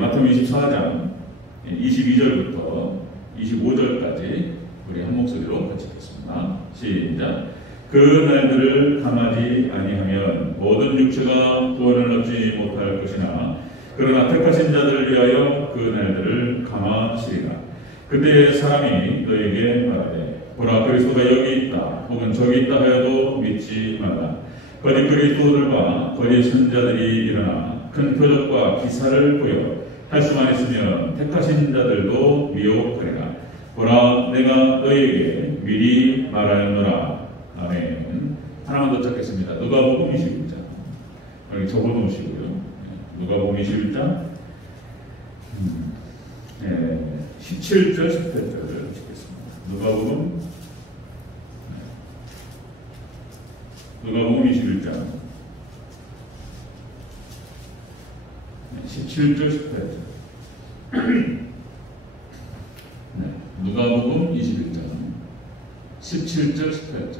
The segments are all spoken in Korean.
마태복음 24장 22절부터 25절까지 우리 한 목소리로 같이 읽겠습니다. 시작. 그 날들을 감하지 아니하면 모든 육체가 구원을 얻지 못할 것이나 그러나 택하신 자들을 위하여 그 날들을 감하시리라. 그때 사람이 너에게 말하되 보라 그리스도가 여기 있다 혹은 저기 있다 하여도 믿지 말라. 거짓 그리스도들과 거짓 선자들이 일어나 큰 표적과 기사를 보여 할 수만 있으면 택하신 자들도 미혹하리라. 보라 내가 너에게 미리 말하였노라. 아멘. 하나만 더 찾겠습니다. 누가복음 21장. 여기 적어놓으시고요. 누가복음 21장 17절 18절을 읽겠습니다. 누가복음 21장 17절 18절. 누가복음 21장 17절 18절.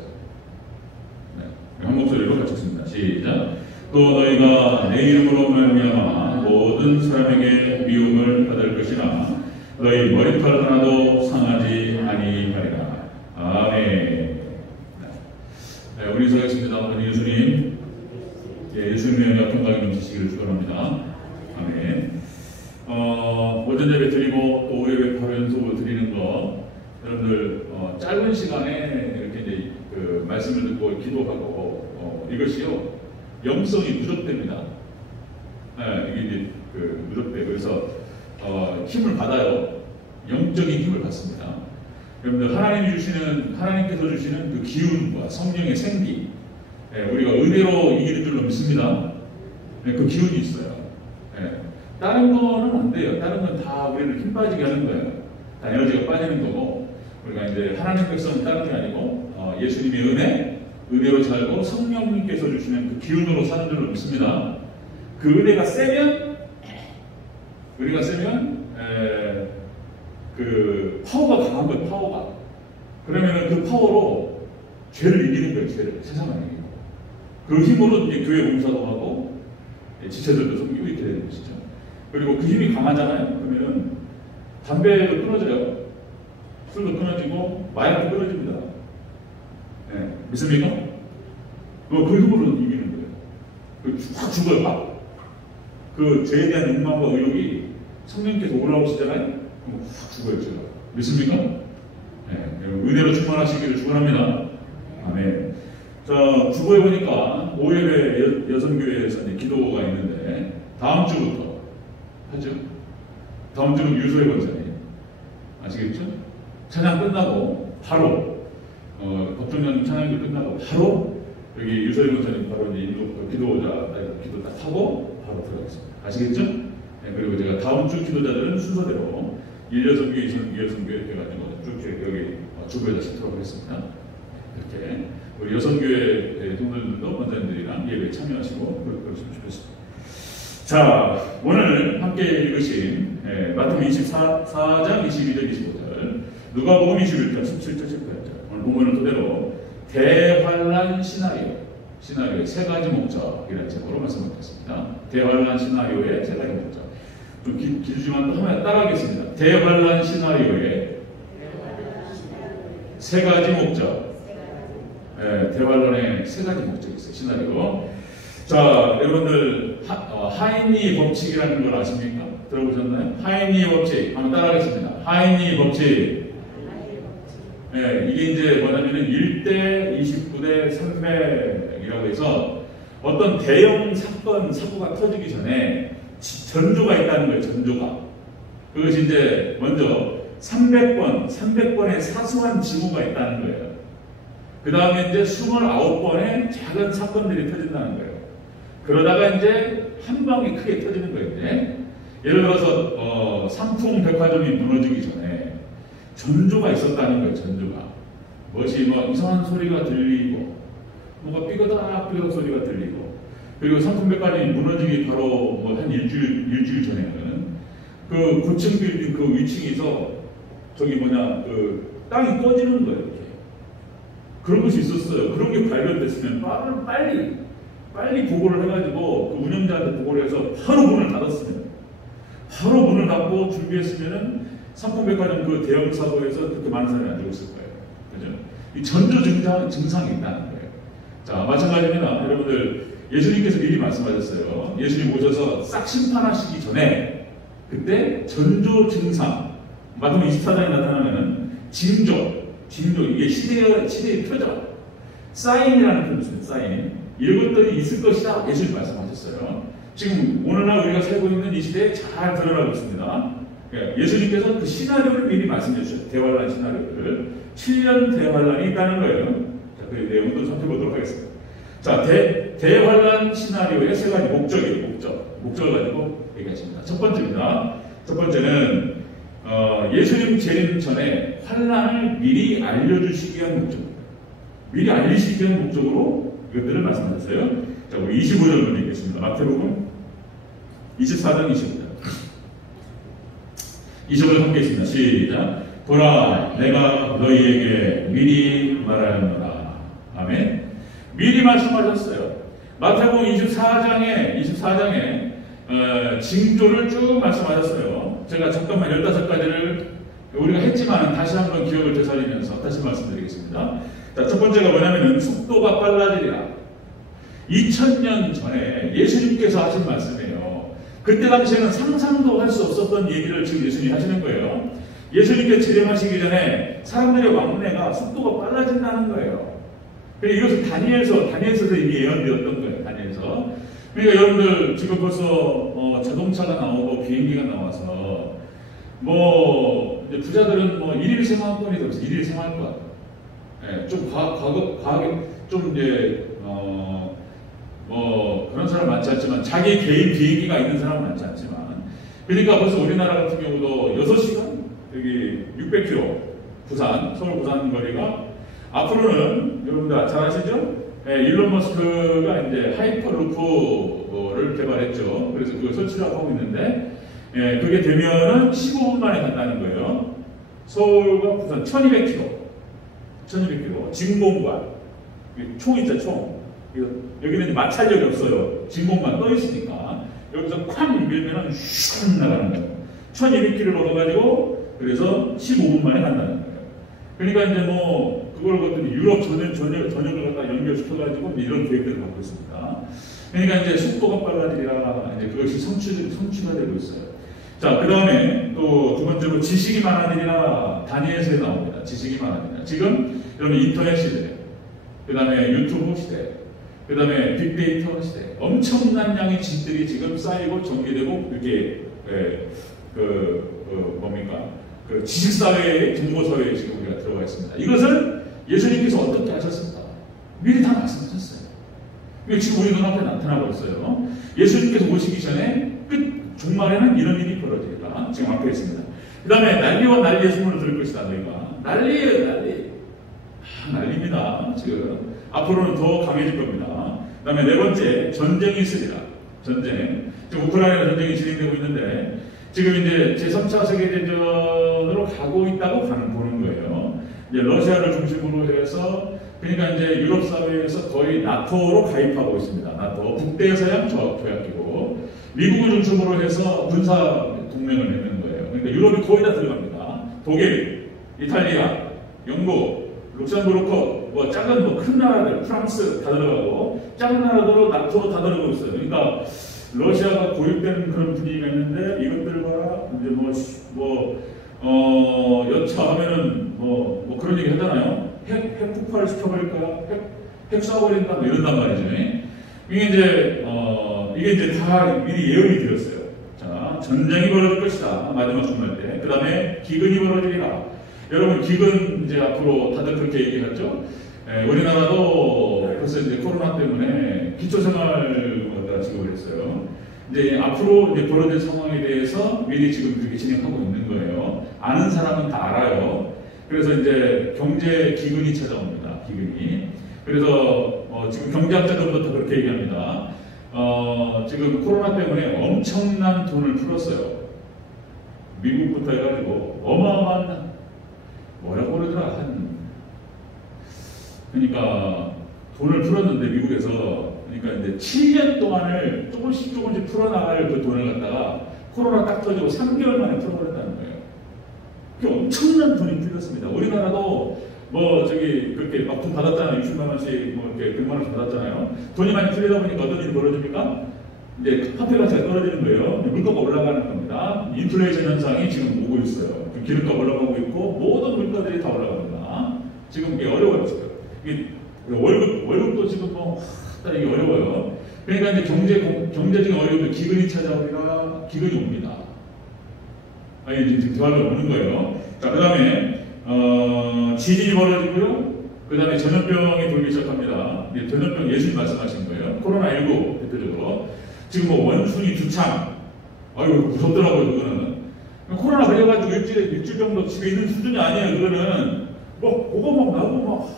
한 목소리로 같이 읽습니다. 시작. 또 너희가 내 이름으로 말미암아 모든 사람에게 미움을 받을 것이나 너희 머리털 하나도 상하지 아니하리라. 아멘. 우리 인사하겠습니다. 어머니 예수님, 예수님의 은혜와 평강이 넘치시기를 축원합니다. 아멘. 오전 예배 드리고 또 오후 예배 바로 연속으로 드리는 거 여러분들 짧은 시간에 이렇게 이제 그 말씀을 듣고 기도하고 이것이요 영성이 누적됩니다. 이게 이제 그 누적돼. 그래서 힘을 받아요. 영적인 힘을 받습니다. 여러분들 하나님께서 주시는 그 기운과 성령의 생기, 우리가 은혜로 이기는 줄로 믿습니다. 그 기운이 있어요. 다른 거는 안 돼요. 다른 건 다 우리를 힘 빠지게 하는 거예요. 다 에너지가 빠지는 거고, 우리가 이제 하나님 백성은 다른 게 아니고 예수님의 은혜로 살고 성령님께서 주시는 그 기운으로 사는 줄로 믿습니다. 그 은혜가 세면 그 파워가 강한 거예요. 파워가. 그러면은 그 파워로 죄를 이기는 거예요. 죄를 세상을 이기고 그 힘으로 이제 교회 봉사도 하고 지체들도 섬기고 이렇게 되는 것이죠. 그리고 그 힘이 강하잖아요. 그러면은 담배도 끊어져요. 술도 끊어지고 마약도 끊어집니다. 믿습니까? 그 힘으로 이기는 거예요. 확 죽어요. 확. 그 죄에 대한 욕망과 의욕이 성령께서 올라오시잖아요. 그럼 확 죽어요. 제가. 믿습니까? 은혜로 충만하시기를 축원합니다. 아멘. 자, 주보에 보니까 오예배 여성교회에서 기도가 있는데 다음 주부터 하죠. 다음 주는 유소의 권사님 아시겠죠? 찬양 끝나고 바로 법정전 찬양이 끝나고 바로 여기 유소의 권사님 바로 이제 기도 딱 하고 바로 들어가겠습니다. 아시겠죠? 그리고 제가 다음 주 기도자들은 순서대로 1여성교회, 2여성교회 이렇게 해가지고 쭉 여기 주보에다 싣도록 하겠습니다. 이렇게 우리 여성교회 동료들도 원장님들이랑 예배에 참여하시고 그러시면 좋겠습니다. 자, 오늘 함께 읽으신 마태복음 24장 22절 25절, 누가복음 21장 17절 18절. 오늘 본문은 그대로 대환란 시나리오의 세 가지 목적이라는 제목으로 말씀드렸습니다. 대환란 시나리오의 세 가지 목적. 좀 길지만 또 한번 따라하겠습니다. 대환란 시나리오의 세 가지 목적. 대환란의 세 가지 목적이 있어요. 시나리오. 자, 여러분들 하인리 법칙이라는 걸 아십니까? 들어보셨나요? 하인리 법칙 한번 따라하겠습니다. 하인리 법칙. 이게 이제 뭐냐면은 1대 29대 300이라고 해서 어떤 대형 사고가 터지기 전에 전조가 있다는 거예요. 전조가. 그것이 이제 먼저 300번의 사소한 징후가 있다는 거예요. 그 다음에 이제 29번의 작은 사건들이 터진다는 거예요. 그러다가 이제 한 방에 크게 터지는 거예요. 이제. 예를 들어서 상품 백화점이 무너지기 전에 전조가 있었다는 거예요. 전조가. 무엇이 이상한 소리가 들리고 뭔가 삐거닥 소리가 들리고, 그리고 상품 백화점이 무너지기 바로 한 일주일 전에는 그 고층 빌딩 그 위층에서 그 땅이 꺼지는 거예요. 이렇게. 그런 것이 있었어요. 그런 게 발견됐으면 빨리 보고를 해가지고 그 운영자한테 보고를 해서 바로 문을 닫았으면 바로 문을 닫고 준비했으면은 삼풍백화점 그 대형 사고에서 그렇게 많은 사람이 안 죽었을 거예요. 그죠? 이 전조 증상이 있다는 거예요. 자, 마찬가지입니다. 여러분들, 예수님께서 미리 말씀하셨어요. 예수님 오셔서 싹 심판하시기 전에 그때 전조 증상, 마태복음 24장에 나타나는 징조, 이게 시대의 표적, 사인이라는 표현이 있습니다. 사인. 이런 것들이 있을 것이다. 예수님 말씀하셨어요. 지금 오늘날 우리가 살고 있는 이 시대에 잘 드러나고 있습니다. 예수님께서 그 시나리오를 미리 말씀해 주셨어요. 대환란 시나리오를. 7년 대환란이 있다는 거예요. 자, 그 내용도 살펴보도록 하겠습니다. 자, 대환란 시나리오의 세 가지 목적이에요. 목적을 가지고 얘기하십니다. 첫 번째입니다. 첫 번째는 예수님 재림 전에 환란을 미리 알려주시기 위한 목적입니다. 미리 알리시기 위한 목적으로 이것들을 말씀하셨어요. 자, 우리 25절을 읽겠습니다. 마태복음 24장 25절. 20절 함께 있습니다. 시작. 보라, 내가 너희에게 미리 말하였노라. 아멘. 미리 말씀하셨어요. 마태복음 24장에 징조를 쭉 말씀하셨어요. 제가 잠깐만 15가지를 우리가 했지만 다시 한번 기억을 되살리면서 다시 말씀드리겠습니다. 자, 첫 번째가 뭐냐면은 속도가 빨라지리라. 2000년 전에 예수님께서 하신 말씀이에요. 그때 당시에는 상상도 할 수 없었던 얘기를 지금 예수님이 하시는 거예요. 예수님께서 재림하시기 전에 사람들의 왕래가 속도가 빨라진다는 거예요. 이것은 다니엘서도 이미 예언되었던 거예요. 다니엘서. 그러니까 여러분들 지금 벌써 자동차가 나오고 비행기가 나와서 이제 부자들은 일일 생활권이 되면서 일일 생활권. 예, 좀 과하게 좀 이제 그런 사람 많지 않지만 자기 개인 비행기가 있는 사람은 많지 않지만 그러니까 벌써 우리나라 같은 경우도 6시간 여기 600km 서울 부산 거리가 앞으로는 여러분들 잘 아시죠? 예, 일론 머스크가 이제 하이퍼루프를 개발했죠. 그래서 그걸 설치를 하고 있는데 그게 되면은 15분 만에 간다는 거예요. 서울과 부산 1200km 진공관 총 있죠. 총 여기는 이제 마찰력이 없어요. 진공관 떠 있으니까 여기서 쾅 밀면은 슉 나가는 거예요. 1200km 걸어가지고 그래서 15분 만에 간다는 거예요. 그러니까 이제 그걸 갖더니 유럽 전역을 갖다 연결시켜가지고 이런 계획들을 갖고 있습니다. 그러니까 이제 속도가 빨라지리라 이제 그것이 성취가 되고 있어요. 자, 그 다음에 또 두 번째로 지식이 많아지리라 다니엘서에 나옵니다. 지식이 많아지리라. 지금 여러분 인터넷 시대, 그 다음에 유튜브 시대, 그 다음에 빅데이터 시대, 엄청난 양의 지식들이 지금 쌓이고 전개되고 이렇게 지식사회의 정보사회에 지금 우리가 들어가 있습니다. 이것을 예수님께서 어떻게 하셨습니까? 미리 다 말씀하셨어요. 이게 지금 우리 눈앞에 나타나고 있어요. 예수님께서 오시기 전에 종말에는 이런 일이 벌어지리라. 지금 앞에 있습니다. 그 다음에 난리와 난리의 소문을 들을 것이다. 너희가 난리예요. 난리입니다. 지금 앞으로는 더 강해질 겁니다. 그 다음에 네 번째, 전쟁이 있으리라. 전쟁. 지금 우크라이나 전쟁이 진행되고 있는데 지금 이제 제3차 세계대전으로 가고 있다고 보는 거예요. 이제 러시아를 중심으로 해서 그러니까 이제 유럽 사회에서 거의 나토로 가입하고 있습니다. 나토 북대서양 조약기구 미국을 중심으로 해서 군사 동맹을 맺는 거예요. 그러니까 유럽이 거의 다 들어갑니다. 독일, 이탈리아, 영국, 룩셈부르크, 작은 큰 나라들, 프랑스 다 들어가고 작은 나라들로 나토로 다 들어가고 있어요. 그러니까 러시아가 고립된 그런 분위기가 있는데 이것들 봐라 이제 여차하면은 그런 얘기 하잖아요. 핵 폭발을 시켜버릴 거야. 핵 쏴버린다 이런단 말이죠. 이게 이제 다 미리 예언이 되었어요. 자, 전쟁이 벌어질 것이다. 마지막 종말 때. 그 다음에 기근이 벌어지리라. 여러분 기근 이제 앞으로 다들 그렇게 얘기했죠. 우리나라도 벌써 이제 코로나 때문에 기초생활고가 지급을 했어요. 이제 앞으로 이제 벌어질 상황에 대해서 미리 지금 그렇게 진행하고 있는 거예요. 아는 사람은 다 알아요. 그래서 이제 경제 기근이 찾아옵니다. 기근이. 그래서 지금 경제학자들도 다 그렇게 얘기합니다. 지금 코로나 때문에 엄청난 돈을 풀었어요. 미국부터 해가지고 어마어마한 뭐라고 그러더라 그러니까 돈을 풀었는데 미국에서 그러니까 이제 7년 동안을 조금씩 풀어나갈 그 돈을 갖다가 코로나 딱 터지고 3개월 만에 풀어버렸다는 거예요. 그게 엄청난 돈이 풀렸습니다. 우리나라도 뭐 저기 그렇게 막 돈 받았잖아요. 60만 원씩 뭐 이렇게 100만 원씩 받았잖아요. 돈이 많이 풀리다 보니까 어떤 일이 벌어집니까? 이제 화폐가 잘 떨어지는 거예요. 물가가 올라가는 겁니다. 인플레이션 현상이 지금 오고 있어요. 기름값 올라가고 있고 모든 물가들이 다 올라갑니다. 지금 이게 어려워요. 지금 이게 월급도 지금 뭐 이게 어려워요. 그러니까 이제 경제적인 어려움도 기근이 찾아오니까 기근이 옵니다. 아니 지금 대화가 오는 거예요. 자, 그다음에 지진이 벌어지고요. 그다음에 전염병이 돌기 시작합니다. 전염병 예수님 말씀하신 거예요. 코로나19 대표적으로 지금 뭐 원숭이 두창, 아유 무섭더라고요. 그거는 코로나 걸려가지고 일주일 정도 집에 있는 수준이 아니에요. 그거는 뭐 그거 막 나오고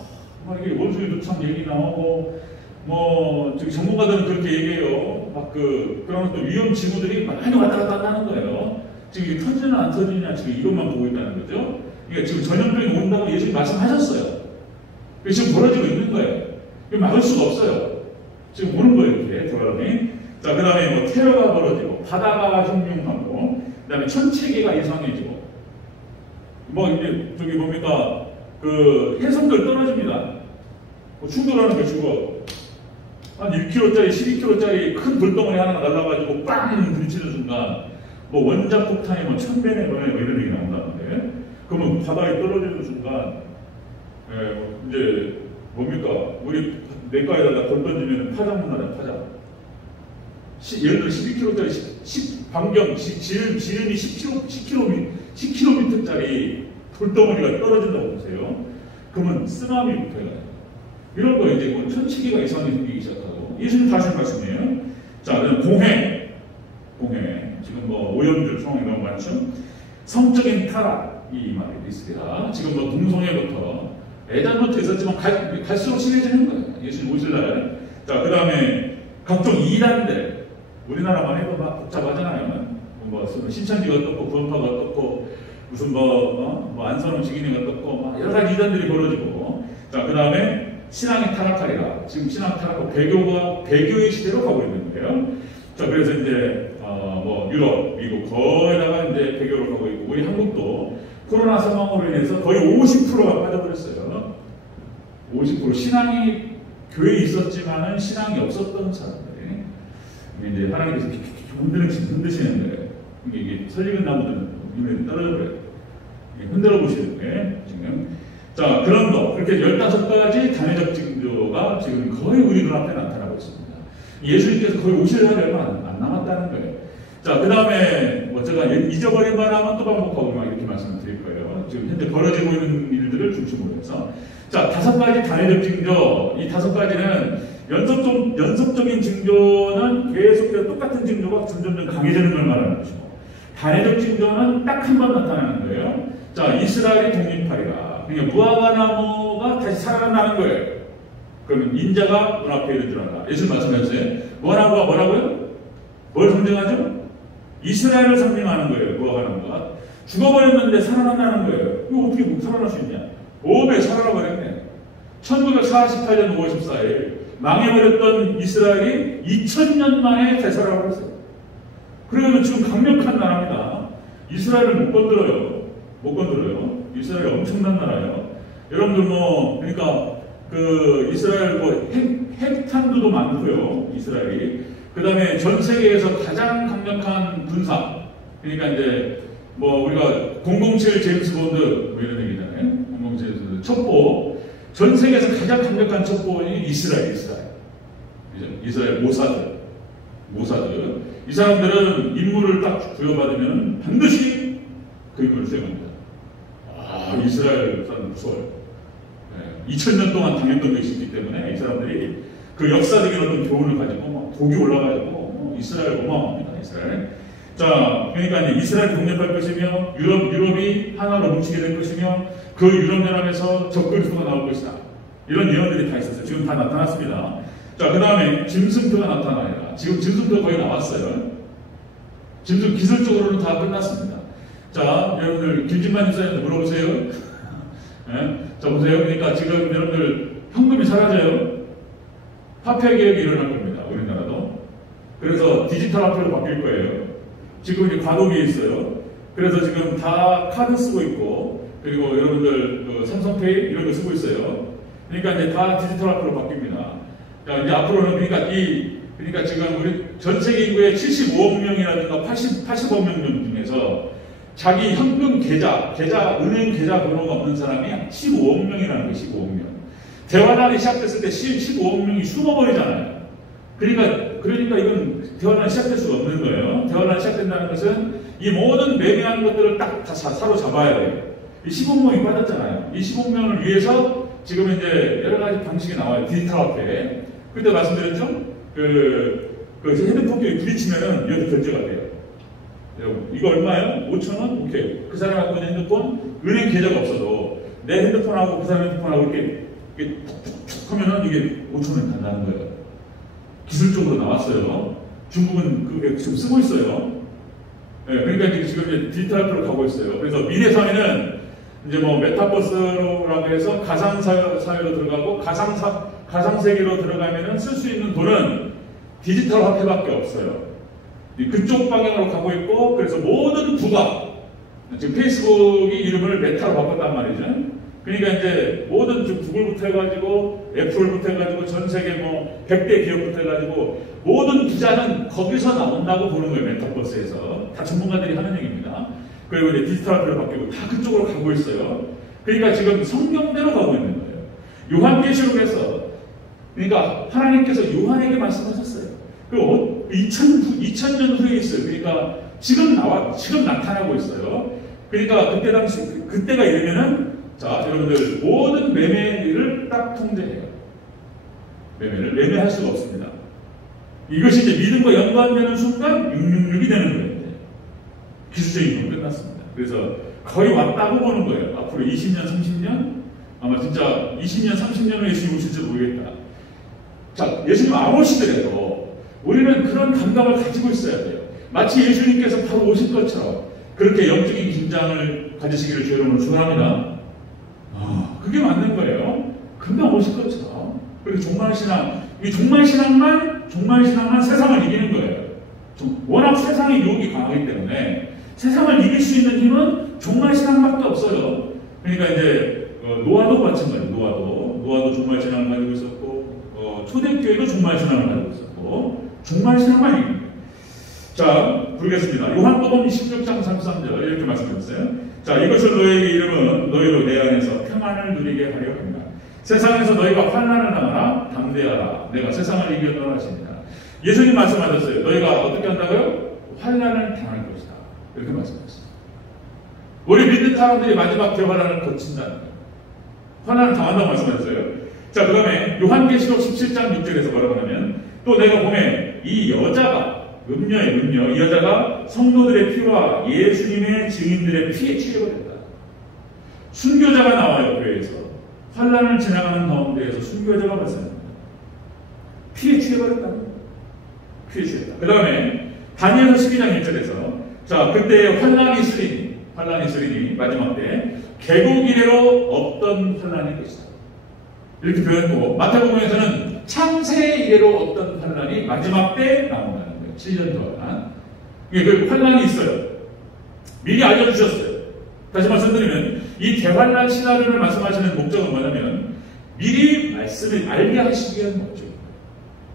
막 이게 원숭이 두창 얘기 나오고 뭐 저기 전문가들은 그렇게 얘기해요. 막 그런 또 위험 징후들이 많이 왔다 갔다 하는 거예요. 지금 이게 터지느냐 안 터지느냐 지금 이것만 보고 있다는 거죠. 그러니까 지금 전염병이 온다고 예수님 말씀하셨어요. 지금 벌어지고 있는 거예요. 막을 수가 없어요. 지금 오는 거예요, 이렇게 드라마이. 자, 그 다음에 뭐 테러가 벌어지고 바다가 흉흉하고 그 다음에 천체계가 이상해지고 뭐 이제 저기 뭡니까 그 해성들 떨어집니다. 뭐 충돌하는 게 죽어. 한 1kg짜리, 12kg짜리 큰 돌덩어리 하나 날라가지고 빵 부딪히는 순간 뭐 원자 폭탄이 뭐 1000배네 뭐 이런 얘기 나온다는데 그러면 바다에 떨어지는 순간 이제 뭡니까 우리 내과에다가 돌 던지면 파장 문화다 파장. 예를 들어 12kg짜리 반경 지름이 10km짜리 돌덩어리가 떨어진다고 보세요. 그러면 쓰나미부터 해가지고 이런 거 이제 뭐 천치기가 이상하게 생기기 시작하고 예수님 다시 말씀이에요. 자, 그다음 공해 지금 뭐 오염들 상황이 너무 많죠. 성적인 타락이 말이 있습니다. 지금 뭐 동성애부터 예전부터 있었지만 갈수록 심해지는 거예요. 예수님 오실날. 자, 그다음에 각종 이단들 우리나라만 해도 막 복잡하잖아요. 뭐 신천지가 어떻고 구원파가 어떻고 무슨 뭐 안선홍 직인이가 어떻고 막 여러 가지 이단들이 벌어지고 자, 그다음에 신앙이 타락하리라. 지금 신앙 타락하고 배교의 시대로 가고 있는 거예요. 자, 그래서 이제 뭐 유럽, 미국 거의다가 이제 배교로 가고 있고 우리 한국도 코로나 상황으로 인해서 거의 50%가 빠져버렸어요. 50% 신앙이 교회에 있었지만은 신앙이 없었던 사람들이 이제 하나님께서 흔드시는 거예요. 이게 설익은 나무들은 이미 떨어져버려요. 흔들어 보시는 거예요. 지금. 자, 그런 거 그렇게 15가지 단회적 징조가 지금 거의 우리 눈앞에 나타나고 있습니다. 예수님께서 거의 오실 날이 얼마 안 남았다는 거예요. 자, 그 다음에 뭐 제가 잊어버린 말 하면 또 반복하고 막 이렇게 말씀을 드릴 거예요. 지금 현재 벌어지고 있는 일들을 중심으로 해서. 자, 5가지 단회적 징조. 이 5가지는 연속적인 징조는 계속해서 똑같은 징조가 점점 강해지는 걸 말하는 것이고, 단회적 징조는 딱 한 번 나타나는 거예요. 자, 이스라엘이 독립하리라. 그러니까 무화과나무가 다시 살아나는 거예요. 그러면 인자가 눈앞에 있는 줄 알아. 예수님 말씀하셨어요. 무화과나무가 뭐라고요? 뭘 상징하죠? 이스라엘을 상징하는 거예요. 무화과나무가 죽어버렸는데 살아난다는 거예요. 이거 어떻게 못 살아날 수 있냐? 5배 살아나 버렸네. 1948년 5월 14일 망해버렸던 이스라엘이 2000년 만에 되살아났어요. 그러면 지금 강력한 나라입니다. 이스라엘을 못 건드려요. 못 건드려요. 이스라엘 엄청난 나라예요. 여러분들 뭐 그러니까 그 이스라엘 뭐 핵탄두도 많고요. 이스라엘이. 그 다음에 전 세계에서 가장 강력한 군사. 그러니까 이제 뭐 우리가 007 제임스 본드 뭐 이런 얘기잖아요. 007 첩보. 전 세계에서 가장 강력한 첩보원이 이스라엘. 이스라엘 모사드. 이 사람들은 임무를 딱 부여받으면 반드시 그 임무를 수행합니다. 이스라엘 사람 무서워요. 2000년 동안 당했던 것이 있기 때문에 이 사람들이 그 역사적인 어떤 교훈을 가지고 막 독이 올라가지고 이스라엘 어마어마합니다. 이스라엘. 자, 그러니까 이제 이스라엘이 독립할 것이며 유럽이 하나로 뭉치게 될 것이며 그 유럽연합에서 적그리스도가 나올 것이다. 이런 예언들이 다 있었어요. 지금 다 나타났습니다. 자, 그 다음에 짐승표가 나타나요. 지금 짐승표 거의 나왔어요. 짐승 기술적으로는 다 끝났습니다. 자, 여러분들 김진만 집사님한테 물어보세요. 네? 자, 보세요. 그러니까 지금 여러분들 현금이 사라져요. 화폐 개혁이 일어날 겁니다. 우리나라도. 그래서 디지털 화폐로 바뀔 거예요. 지금 이제 과도기에 있어요. 그래서 지금 다 카드 쓰고 있고, 그리고 여러분들 그 삼성페이 이런 거 쓰고 있어요. 그러니까 이제 다 디지털 화폐로 바뀝니다. 자, 이제 앞으로는 그러니까 지금 우리 전 세계 인구의 75억 명이라든가 80억 명 중에서 자기 현금 은행 계좌 번호가 없는 사람이 15억 명이라는 거예요. 15억 명. 대환란이 시작됐을 때 15억 명이 숨어버리잖아요. 그러니까 이건 대환란이 시작될 수가 없는 거예요. 대환란이 시작된다는 것은 이 모든 매매하는 것들을 딱 다 사로잡아야 돼요. 이 15억 명이 빠졌잖아요. 이 15억 명을 위해서 지금 이제 여러 가지 방식이 나와요. 디지털 화폐. 그때 말씀드렸죠? 그 핸드폰끼리 부딪히면은 여기 결제가 돼요. 이거 얼마예요? 5,000원? 오케이. 그 사람이 갖고 있는 핸드폰, 은행 계좌가 없어도 내 핸드폰하고 그 사람 핸드폰하고 이렇게 툭툭툭 하면은 이게 5,000원이 간다는 거예요. 기술적으로 나왔어요. 중국은 그게 지금 쓰고 있어요. 네, 그러니까 지금 이제 디지털 화폐로 가고 있어요. 그래서 미래 사회는 이제 뭐 메타버스라고 해서 가상사회로 들어가고 가상세계로 들어가면은 쓸 수 있는 돈은 디지털 화폐밖에 없어요. 그쪽 방향으로 가고 있고, 그래서 모든 부가 지금 페이스북이 이름을 메타로 바꿨단 말이죠. 그러니까 이제 모든 구글부터 해가지고 애플부터 해가지고 전 세계 뭐 100대 기업부터 해가지고 모든 부자는 거기서 나온다고 보는 거예요. 메타버스에서 다 전문가들이 하는 얘기입니다. 그리고 이제 디지털 화폐로 바뀌고 다 그쪽으로 가고 있어요. 그러니까 지금 성경대로 가고 있는 거예요. 요한계시록에서 그러니까 하나님께서 요한에게 말씀하셨어요. 그리고 2000년 후에 있어요. 그러니까 지금 나타나고 있어요. 그러니까 그때가 이르면은 자, 여러분들 모든 매매를 딱 통제해요. 매매할 수가 없습니다. 이것이 이제 믿음과 연관되는 순간 666이 되는 거예요. 기술적인 건 끝났습니다. 그래서 거의 왔다고 보는 거예요. 앞으로 20년, 30년? 아마 진짜 20년, 30년을 예수님 오실지 모르겠다. 자, 예수님 안 오시더라도 우리는 그런 감각을 가지고 있어야 돼요. 마치 예수님께서 바로 오실 것처럼 그렇게 영적인 긴장을 가지시기를 주 여러분을 축원합니다. 그게 맞는 거예요. 금방 오실 것처럼. 그리고 종말신앙, 이 종말신앙만 세상을 이기는 거예요. 워낙 세상의 유혹이 강하기 때문에 세상을 이길 수 있는 힘은 종말신앙밖에 없어요. 그러니까 이제 노아도 마찬가지예요. 노아도 종말신앙을 가지고 있었고, 초대교회도 종말신앙을 가지고 있었고, 종말신앙만 이깁니다. 자, 부르겠습니다. 요한복음 16장 33절 이렇게 말씀드렸어요. 자, 이것을 너희에게 이름은 너희로 내 안에서 평안을 누리게 하려 합니다. 세상에서 너희가 환난을 당하나 담대하라. 내가 세상을 이겼노라 하십니다. 예수님 말씀하셨어요. 너희가 어떻게 한다고요? 환난을 당할 것이다. 이렇게 말씀하셨어요. 우리 믿는 사람들이 마지막 대환난을 거친다는 거예요. 환난을 당한다고 말씀하셨어요. 자, 그 다음에 요한계시록 17장 6절에서 뭐라고 하냐면 또 내가 보면 이 여자가 이 여자가 성도들의 피와 예수님의 증인들의 피에 취해버렸다. 순교자가 나와요. 교회에서 환난을 지나가는 가운데에서 순교자가 발생합니다. 피에 취해버렸다. 피에 취했다. 그 다음에 다니엘서 12장 1절에서 자, 그때 환난이 있으리니 마지막 때 개국 이래로 없던 환난이 것이다. 이렇게 표현했고, 마태복음에서는 창세 이래로 없던 환난이 마지막 때 나온다는 거예요. 7년 동안. 그 환난이 있어요. 미리 알려주셨어요. 다시 말씀드리면 이 대환난 시나리오를 말씀하시는 목적은 뭐냐면 미리 말씀을 알게 하시기 위한 목적입니다.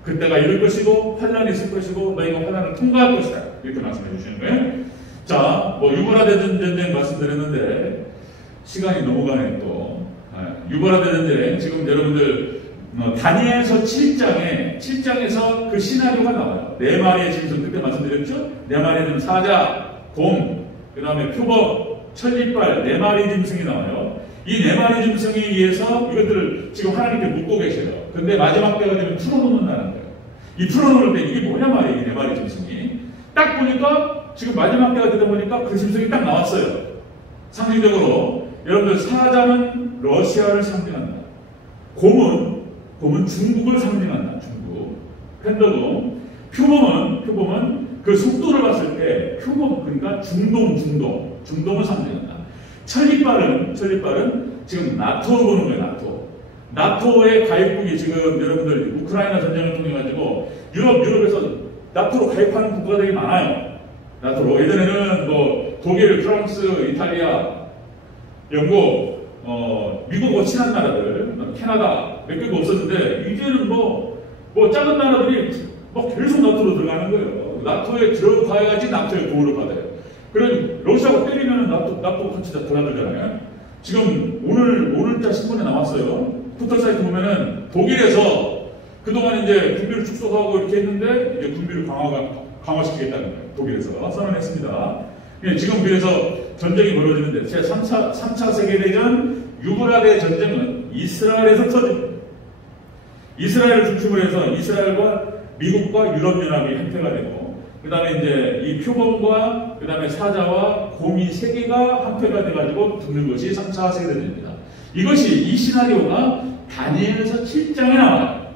그때가 이럴 것이고 환난이 있을 것이고 너희가 환난을 통과할 것이다. 이렇게 말씀해 주시는 거예요. 자, 뭐 유보라 대전쟁 말씀드렸는데 시간이 넘어가네 또. 유보라 대전쟁 지금 여러분들 다니엘서 7장에서 그 시나리오가 나와요. 네 마리의 짐승 그때 말씀드렸죠? 네 마리의 짐승 사자, 곰, 그 다음에 표범, 천리빨 네 마리 짐승이 나와요. 이 네 마리 짐승에 의해서 이것들을 지금 하나님께 묻고 계셔요. 근데 마지막 때가 되면 풀어놓는다는 거예요. 이 풀어놓을 때 이게 뭐냐 말이에요. 이 네 마리 짐승이. 딱 보니까 지금 마지막 때가 되다 보니까 그 짐승이 딱 나왔어요. 상징적으로 여러분들 사자는 러시아를 상징한다. 곰은 중국을 상징한다. 중국. 팬더고 표범은 그 속도를 봤을 때 표범 그러니까 중동을 상징한다. 천리빨은 지금 나토를 보는 거예요. 나토의 가입국이 지금 여러분들 우크라이나 전쟁을 통해 가지고 유럽에서 나토로 가입하는 국가들이 많아요. 나토로. 예전에는 뭐 독일, 프랑스, 이탈리아, 영국, 미국과 친한 나라들, 캐나다 몇 개가 없었는데 이제는 뭐 작은 나라들이 뭐 계속 나토로 들어가는 거예요. 나토에 들어가야지 나토의 보호를 받아요. 그런 러시아가 때리면 나토 같이 다 들어가잖아요. 지금 오늘자 신문에 나왔어요. 포털 사이트 보면은 독일에서 그동안 이제 군비를 축소하고 이렇게 했는데 이제 군비를 강화시키겠다는 거예요. 독일에서 선언했습니다. 지금 그래서 전쟁이 벌어지는데 제3차 세계대전 유브라데 전쟁은 이스라엘에서 터집니다. 이스라엘을 중심으로 해서 이스라엘과 미국과 유럽연합이 형태가 되고 그 다음에 이제 이 표범과 그 다음에 사자와 곰이 세 개가 합해가 돼가지고 붙는 것이 3차 세계대전입니다. 이 시나리오가 다니엘서 7장에 나와요.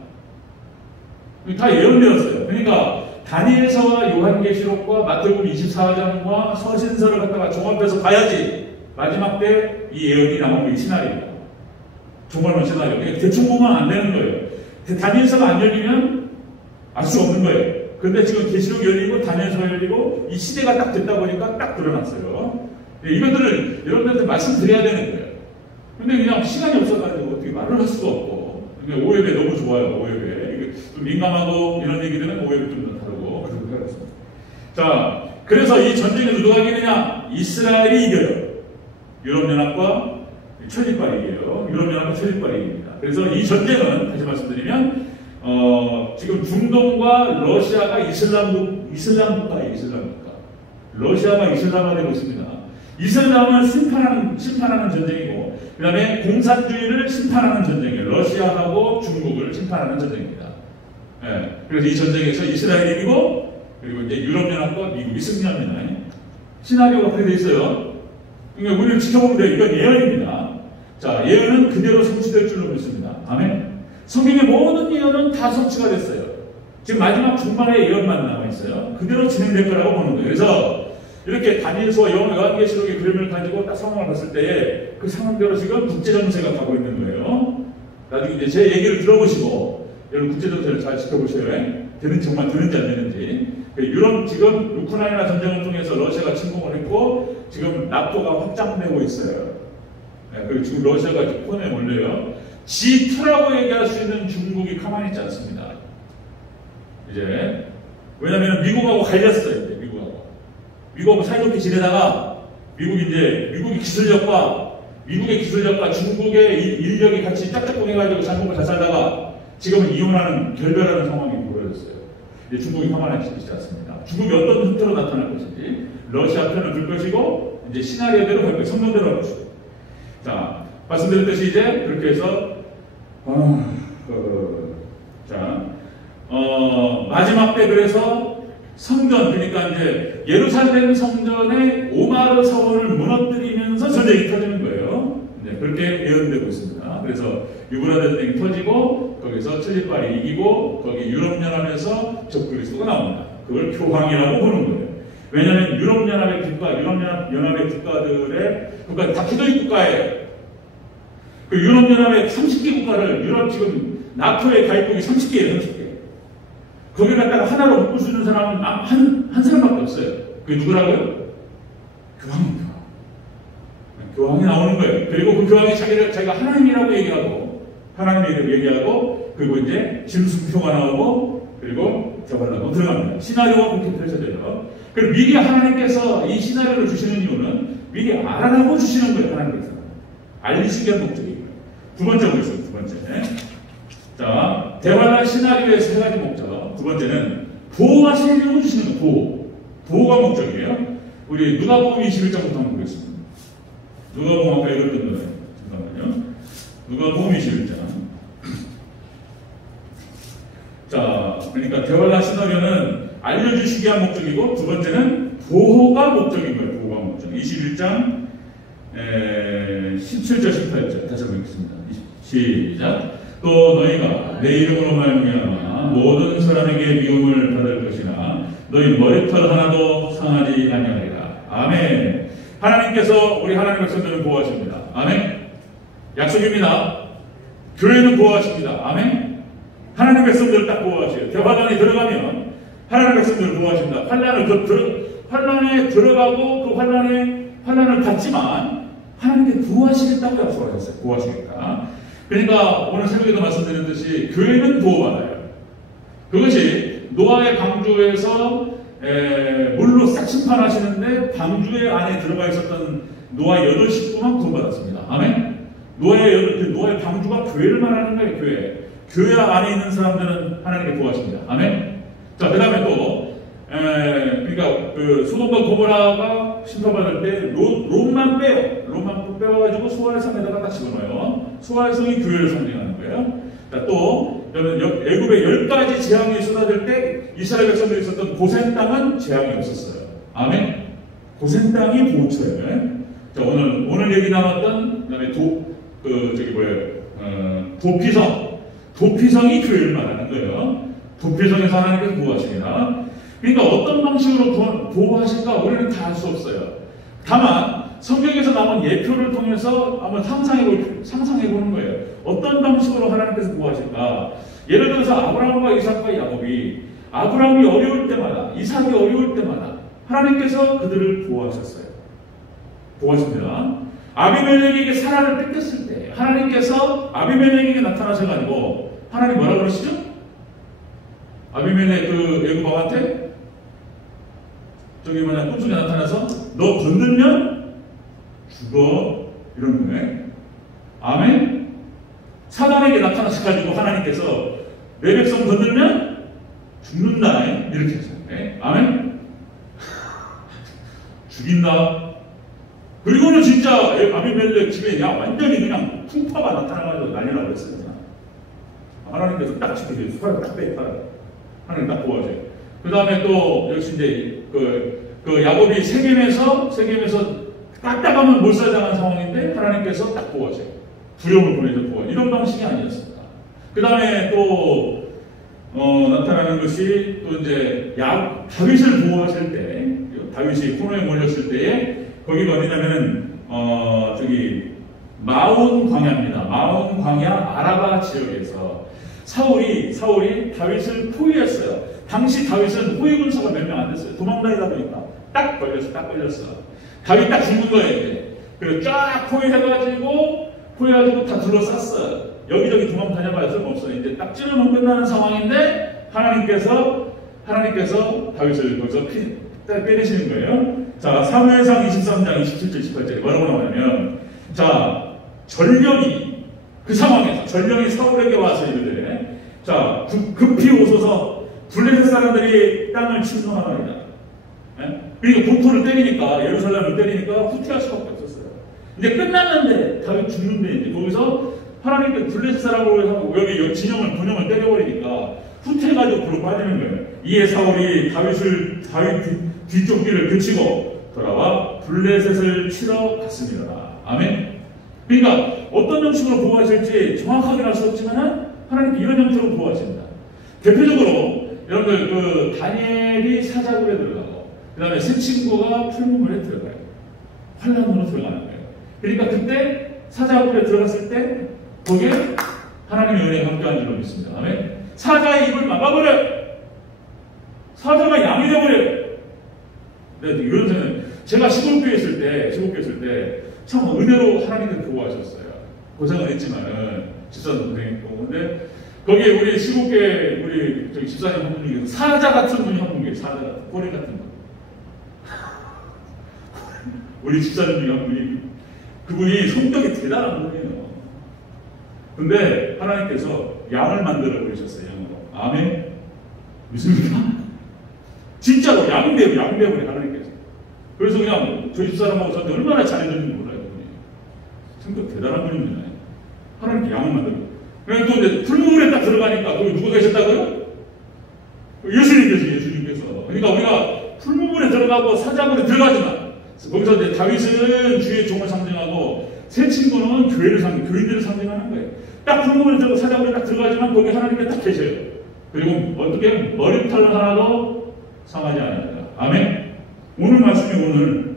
다 예언되었어요. 그러니까 다니엘서와 요한계시록과 마태복음 24장과 서신서를 갖다가 종합해서 봐야지 마지막 때 이 예언이 나오는 이 시나리오예요. 종합한 시나리오. 대충 보면 안 되는 거예요. 다니엘서가 안 열리면 알 수 없는 거예요. 근데 지금 계시록 열리고 다니엘서가 열리고 이 시대가 딱 됐다 보니까 딱 드러났어요. 이것들을 여러분들한테 말씀드려야 되는 거예요. 근데 그냥 시간이 없어가지고 어떻게 말을 할 수도 없고. 근데 오예배 너무 좋아요. 오예배. 좀 민감하고 이런 얘기들은 오예배 좀 더 다르고 그렇게 하겠습니다. 자, 그래서 이 전쟁에 누가 이기느냐? 이스라엘이 이겨요. 유럽연합과 천일발이 이겨요. 유럽연합과 천일발이 이깁니다. 그래서 이 전쟁은 다시 말씀드리면 지금 중동과 러시아가 이슬람 국가예요. 이슬람 국가. 러시아가 이슬람화되고 있습니다. 이슬람을 심판하는 전쟁이고 그 다음에 공산주의를 심판하는 전쟁이에요. 러시아하고 중국을 심판하는 전쟁입니다. 예, 그래서 이 전쟁에서 이스라엘이 이기고 그리고 이제 유럽연합과 미국이 승리합니다. 시나리오가 그렇게 되어 있어요. 그러니까 우리를 지켜보면 돼요. 이건 예언입니다. 자, 예언은 그대로 성취될 줄로 믿습니다. 아멘. 성경의 모든 예언은 다 성취가 됐어요. 지금 마지막 중반에 예언만 남아있어요. 그대로 진행될 거라고 보는 거예요. 그래서 이렇게 다니엘서와 요한계시록의 그림을 가지고 딱 상황을 봤을 때에 그 상황대로 지금 국제정세가 가고 있는 거예요. 나중에 이제 제 얘기를 들어보시고 여러분 국제정세를 잘 지켜보셔요. 정말 되는지 안 되는지. 유럽 지금 우크라이나 전쟁을 통해서 러시아가 침공을 했고 지금 나토가 확장되고 있어요. 그리고 지금 러시아가 폰에 몰려요. G2라고 얘기할 수 있는 중국이 가만히 있지 않습니다. 이제 왜냐하면 미국하고 갈렸어요. 이제 미국하고 사이좋게 지내다가 미국의 기술력과 중국의 인력이 같이 짝짝꿍 해가지고 장국을 잘 살다가 지금은 이혼하는 결별하는 상황이 벌어졌어요. 이제 중국이 가만히 있지 않습니다. 중국이 어떤 형태로 나타날 것인지 러시아 편을 들 것이고 이제 시나리오대로 할 것이고 성경대로 할 것이고 자 말씀드렸듯이 이제 그렇게 해서 마지막 때 그래서 성전 그러니까 이제 예루살렘 성전의 오마르 성을 무너뜨리면서 전쟁이 터지는 거예요. 네, 그렇게 예언되고 있습니다. 그래서 유브라데 전쟁이 터지고 거기서 천리발이 이기고 거기 유럽연합에서 적그리스도가 나옵니다. 그걸 교황이라고 부르는 거예요. 왜냐하면 유럽연합의 국가 다 기도의 국가예요. 그 유럽연합의 30개 국가를 유럽 지금 나토의 가입국이 30개예요. 30개. 거기 갖다가 하나로 묶을 수 있는 사람은 한 사람밖에 없어요. 그게 누구라고요? 교황입니다. 교황이 나오는 거예요. 그리고 그 교황이 자기가 하나님이라고 얘기하고 그리고 이제 짐승표가 나오고 그리고 저발라고 들어갑니다. 시나리오가 그렇게 펼쳐져요. 그리고 미리 하나님께서 이 시나리오를 주시는 이유는 미리 알아라고 주시는 거예요. 하나님께서 알리시기 위한 목적이에요. 두 번째로 있습니다. 두 번째. 자, 대화나 시나리오의 세 가지 목적. 두 번째는 보호하시려고 주시는 거예요. 보호가 목적이에요. 우리 누가복음 21장부터 한번 보겠습니다. 누가복음 아까 읽었던 거예요. 잠깐만요. 누가복음 21장. 자, 그러니까 대화나 시나리오는 알려주시기 위한 목적이고 두 번째는 보호가 목적인 거예요. 보호가 목적. 21장 17절 18절 다시 한번 읽겠습니다. 시작. 또 너희가 내 이름으로 말미암아 모든 사람에게 미움을 받을 것이나 너희 머리털 하나도 상하지 아니하리라. 아멘. 하나님께서 우리 하나님 백성들을 보호하십니다. 아멘. 약속입니다. 교회는 보호하십니다. 아멘. 하나님 백성들을 딱 보호하셔요. 대화관에 들어가면 하나님 백성들을 보호하십니다. 환난을 환난에 들어가고 그 환난을 받지만 하나님께 구하시겠다고 약속하셨어요. 구하시겠다. 그러니까 오늘 새벽에도 말씀드렸듯이 교회는 구원받아요. 그것이 노아의 방주에서 물로 싹 심판하시는데 방주의 안에 들어가 있었던 노아 8식구만 구원받았습니다. 아멘? 노아의 방주가 교회를 말하는 거예요. 교회 안에 있는 사람들은 하나님께 구하십니다. 아멘? 자, 그 다음에 또 그러니까 그 소돔과 고모라가 심판받을 때 롯만 빼와가지고 소아의 성에다가 딱 집어넣어요. 소아의 성이 교회를 상징하는 거예요. 자, 또 애굽에 10가지 재앙이 쏟아질 때 이스라엘 백성들이 있었던 고센 땅은 재앙이 없었어요. 아멘. 고센 땅이 보호처예요. 자, 오늘 얘기 나왔던 그다음에 도피성이 교회를 말하는 거예요. 도피성에서 하나님께서 구하십니다. 그러니까 어떤 방식으로 보호하실까 우리는 다 알 수 없어요. 다만 성경에서 나온 예표를 통해서 한번 상상해 보는 거예요. 어떤 방식으로 하나님께서 구하실까? 예를 들어서 아브라함과 이삭과 야곱이 아브라함이 어려울 때마다 이삭이 어려울 때마다 하나님께서 그들을 보호하셨어요. 보호하십니다. 아비멜렉에게 사라를 뺏겼을 때 하나님께서 아비멜렉에게 나타나셔가지고 하나님 뭐라고 그러시죠? 아비멜렉 그 애굽 왕한테 꿈속에 나타나서 너 건들면 죽어 이런 거예요. 아멘. 사단에게 나타나셔가지고 하나님께서 내 백성 건들면 죽는다 이렇게 하셨네. 아멘. 죽인다. 그리고는 진짜 아비멜렉 집에 완전히 그냥 풍파가 나타나가지고 난리나고 그랬어요. 하나님께서 딱 지켜줘요. 손을 딱 빼요. 하나님 딱 도와줘요. 그 다음에 또 역시 이제 그 야곱이 세겜에서 딱딱하면 몰살당한 상황인데 하나님께서 딱 도와줘요. 두려움을 보내서 도와줘요. 이런 방식이 아니었습니다. 그 다음에 또 나타나는 것이 또 이제 다윗을 보호하실 때 다윗이 코너에 몰렸을 때에 거기가 어디냐면은 마온 광야입니다. 마온 광야 아라바 지역에서 사울이 다윗을 포위했어요. 당시 다윗은 포위 군사가 몇 명 안 됐어요. 도망다니다 보니까 딱 걸렸어. 다윗 딱 죽는 거예요. 이제. 그래서 쫙 포위해가지고 다 둘러쌌어. 여기저기 도망다녀봐야 쓸모없어요. 이제 딱 찌르면 끝나는 상황인데 하나님께서 다윗을 거기서 빼내시는 거예요. 자, 사무엘상 23장 27절 28절에 뭐라고 나오냐면, 자, 전령이 그 상황에서 전령이 사울에게 와서 이르되, 자, 급히 오소서 블레셋 사람들이 땅을 침노하나이다. 그러니까 본토를 때리니까 예루살렘을 때리니까 후퇴할 수밖에 없었어요. 이제 끝났는데 다윗 죽는데 이제 거기서 하나님께 블레셋 사람으로 하고 여기 분영을 때려버리니까 후퇴해가지고 불로 빠지는 거예요. 이에 사울이 다윗 뒤쪽 길을 그치고 돌아와 블레셋을 치러 갔습니다. 아멘. 그러니까 어떤 형식으로 보호하실지 정확하게 알 수 없지만 하나님께 이런 형태로 보호하십니다. 대표적으로 여러분들 그 다니엘이 사자굴에 들어가고 그 다음에 새 친구가 풀무물에 들어가요. 환란으로 들어가는 거예요. 그러니까 그때 사자굴에 들어갔을 때 거기에 하나님의 은혜가 함께한 줄로 믿습니다. 아멘. 사자의 입을 막아버려요. 사자가 양이 되어버려요. 네, 이런 생각. 제가 시골교회 있을 때 참 은혜로 하나님께서 보호하셨어요. 고생은 했지만은 집사도 고생했고. 근데 거기에 우리 시골교회 우리 집사님 한 분 중에 사자 같은 분이 한 분 계세요. 사자 같은 꼬리 같은 분. 우리 집사님 중에 한 분이 그분이 성격이 대단한 분이에요. 근데 하나님께서 양을 만들어 버리셨어요. 양으로. 아멘. 믿습니까? 진짜로 양배우리 하나님께서. 그래서 그냥 저희 집사람하고 저한테 얼마나 잘해줬는지 몰라요. 그분이. 성격 대단한 분입니다. 하나님께 양을 만들고. 그러니까 또 이제 풀무불에 딱 들어가니까 거기 누가 계셨다고요? 예수님께서. 그러니까 우리가 풀무불에 들어가고 사자굴에 들어가지만 거기서 이제 다윗은 주의 종을 상징하고 새 친구는 교인들을 상징하는 거예요. 딱 풀무불에 들어가고 사자굴에 딱 들어가지만 거기 하나님께 딱 계셔요. 그리고 어떻게 머리털 하나도 상하지 않습니다. 아멘. 오늘 말씀이 오늘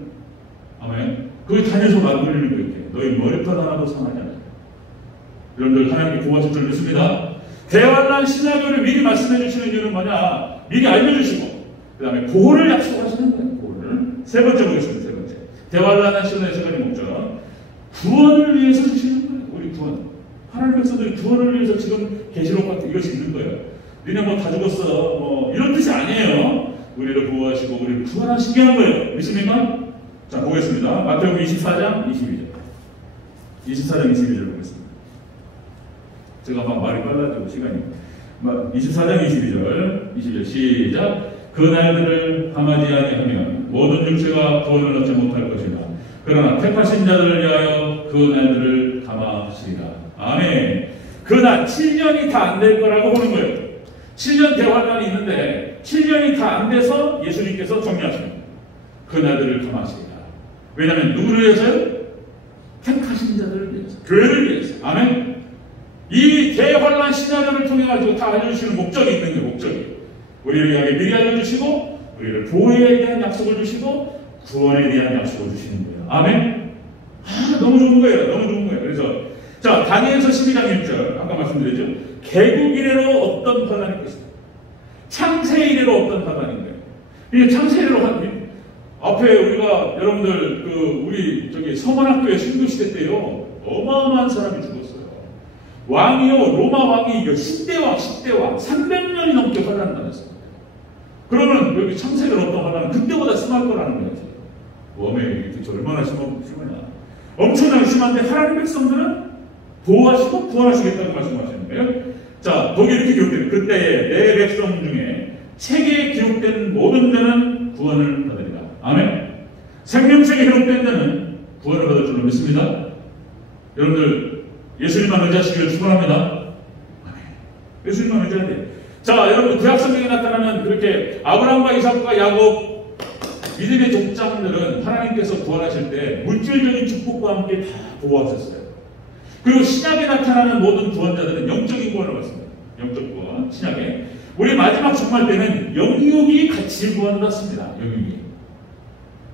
아멘. 그 단에서 말씀드리는 거 이렇게 너희 머리털 하나도 상하지 않아요. 여러분들 하나님께 구하실 줄 믿습니다. 대환란 시나리오를 미리 말씀해 주시는 이유는 뭐냐? 미리 알려주시고 그 다음에 보호를 약속하시는 거예요. 보호를. 세 번째 보겠습니다. 세 번째. 대환란한 시간의 세 가지 목적. 구원을 위해서 주시는 거예요. 우리 구원. 하나님 백성들이 구원을 위해서 지금 계시록 같은 이것이 있는 거예요. 너네 뭐 다 죽었어. 뭐 이런 뜻이 아니에요. 우리를 보호하시고 우리를 구원하시게 한 거예요. 믿습니까? 자, 보겠습니다. 마태복음 24장 22절. 24장 22절 보겠습니다. 제가 막 말이 빨라지고 시간이. 24장 22절 시작. 그 날들을 감하지 아니하면 모든 육체가 구원을 얻지 못할 것이다. 그러나 택하신 자들을 위하여 그 날들을 감하시리라. 아멘. 그 날 7년이 다 안 될 거라고 보는 거예요. 7년 대환란이 있는데 7년이 다 안 돼서 예수님께서 정리하십니다. 그 날들을 감하시리라. 왜냐하면 누구를 위해서요? 택하신 자들을 위해서, 교회를 위해서. 아멘. 이 대환란 시나리오를 통해 가지고 다 알려주시는 목적이 있는 거예요. 목적이. 우리를 향해 미리 알려주시고 우리를 보호에 대한 약속을 주시고 구원에 대한 약속을 주시는 거예요. 아멘. 너무 좋은 거예요. 너무 좋은 거예요. 그래서 자, 다니엘서 12장 1절 아까 말씀드렸죠. 개국 이래로 어떤 환란이 있습니다. 창세 이래로 어떤 환란인 거예요. 이게 창세 이래로 앞에 우리가 여러분들 우리 저기 서문학교의 신도 시대 때요 어마어마한 사람이 죽었어요. 왕이요 로마 왕이 10대왕 300년이 넘게 환란을 당했습니다. 그러면 여기 창세를 어떤 환란은 그때보다 심할 거라는 거예요. 웜에 도대체 얼마나 심하냐. 엄청나게 심한데 하나님 백성들은 보호하시고 구원하시겠다고 말씀하시는 거예요. 자, 거기 이렇게 기록돼요. 그때에 내 백성 중에 책에 기록된 모든 자는 구원을 받으리라. 아멘. 생명책에 기록된 자는 구원을 받을 줄로 믿습니다. 여러분들 예수님만 의지하시기를 축원합니다. 아멘. 예수님만 의지해야 돼요. 자, 여러분 구약 성경에 나타나는 그렇게 아브라함과 이삭과 야곱 믿음의 족장들은 하나님께서 구원하실 때 물질적인 축복과 함께 다 보호하셨어요. 그리고 신약에 나타나는 모든 구원자들은 영적인 구원을 받습니다. 영적 구원, 신약에. 우리 마지막 종말 때는 영육이 같이 구원받습니다. 영육이.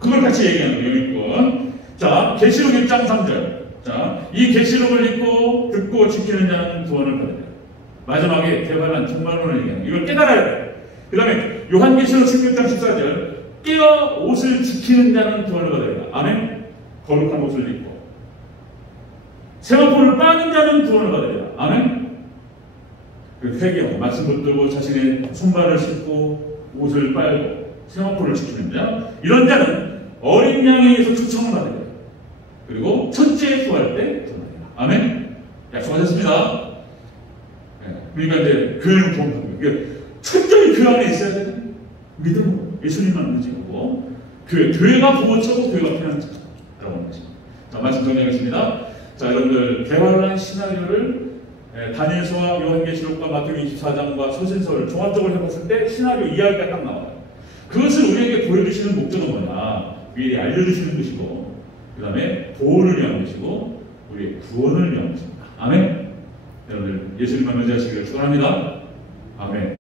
그걸 같이 얘기하는 거예요. 영육구원. 자, 계시록 1장 3절. 자, 이 계시록을 읽고 듣고 지키는 자는 구원을 받아야 돼요. 마지막에 대환란 종말론을 얘기하는 거예요. 이걸 깨달아야 돼요. 그 다음에 요한계시록 16장 14절. 깨어 옷을 지키는 자는 구원을 받아야 돼요. 아멘. 거룩한 옷을 입고. 세마포를 빠는 자는 구원을 받아야 돼요. 아멘. 그 회개하고 말씀 붙들고 자신의 손발을 씻고 옷을 빨고 세마포를 지키는 자, 이런 자는 어린 양에 의해서 초청을 받아야 돼요. 그리고 첫째 구할 때 구원합니다. 아멘. 약속하셨습니다. 그러니까 이제 교회는 구원받는 거예요. 철저히 교회 안에 있어야 돼요. 믿음으로 예수님만 의지하고 교회가 보호처고 교회가 피난처라고 하는 것입니다. 자, 말씀 정리하겠습니다. 자, 여러분들 대환란 시나리오를 다니엘서와 요한계시록과 마태복음 24장과 서신서를 종합적으로 해봤을 때 시나리오 이야기가 딱 나와요. 그것을 우리에게 보여주시는 목적은 뭐냐? 미리 알려주시는 것이고, 그 다음에 보호를 위한 것이고, 우리의 구원을 위한 것입니다. 아멘. 여러분들 예수님만 의지하시기를 축원합니다. 아멘.